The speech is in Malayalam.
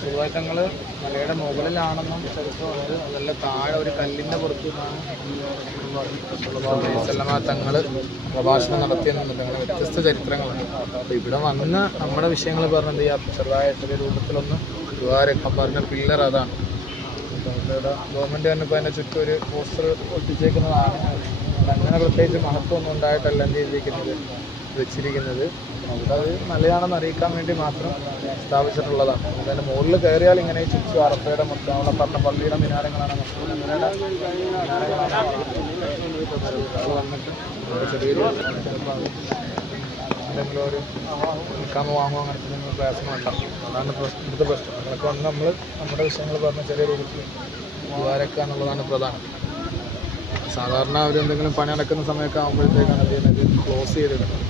പൊതുവായി തങ്ങൾ മലയുടെ മുകളിലാണെന്നും ചിലപ്പോൾ അതല്ല താഴെ ഒരു കല്ലിൻ്റെ പുറത്തു നിന്നാണ് തങ്ങൾ പ്രഭാഷണം നടത്തിയെന്നുണ്ട്. അങ്ങനെ വ്യത്യസ്ത ചരിത്രങ്ങളുണ്ട്. അപ്പോൾ ഇവിടെ വന്ന് നമ്മുടെ വിഷയങ്ങൾ പറഞ്ഞത് ഈ ചെറുതായ ചെറിയ രൂപത്തിലൊന്ന് ദ്വാരൊക്കെ പറഞ്ഞ പില്ലർ അതാണ്. ഇവിടെ ഗവൺമെൻറ് തന്നെ ഇപ്പോൾ അതിൻ്റെ ചുറ്റും ഒരു പോസ്റ്റർ ഒട്ടിച്ചേക്കുന്നതാണ്. അങ്ങനെ പ്രത്യേകിച്ച് മഹത്വമൊന്നും ഉണ്ടായിട്ടല്ല എന്ത് ചെയ്തിരിക്കുന്നത് വെച്ചിരിക്കുന്നത്. അവിടെ അത് നല്ലതാണെന്ന് അറിയിക്കാൻ വേണ്ടി മാത്രം സ്ഥാപിച്ചിട്ടുള്ളതാണ്. അതിൻ്റെ മുകളിൽ കയറിയാൽ ഇങ്ങനെ ചുറ്റും അറഫയുടെ മൊത്തം അവിടെ പറഞ്ഞ പള്ളിയുടെ മിനാരങ്ങളാണ് വന്നിട്ട് ചെറിയൊരു ചിലപ്പോൾ എന്തെങ്കിലും ഒരു നിൽക്കാമോ വാങ്ങുമോ അങ്ങനത്തെ എന്തെങ്കിലും പ്രയാസങ്ങളുണ്ടാകും. അതാണ് ഇവിടുത്തെ പ്രശ്നം. അതൊക്കെ വന്ന് നമ്മൾ നമ്മുടെ വിഷയങ്ങൾ പറഞ്ഞ ചെറിയ രൂപത്തിൽ ദ്വാരക്കുക എന്നുള്ളതാണ് പ്രധാനം. സാധാരണ അവരെന്തെങ്കിലും പണി നടക്കുന്ന സമയമൊക്കെ ആകുമ്പോഴത്തേക്കാണ് എന്ത് ചെയ്യുന്നത് ക്ലോസ് ചെയ്തിടുന്നത്.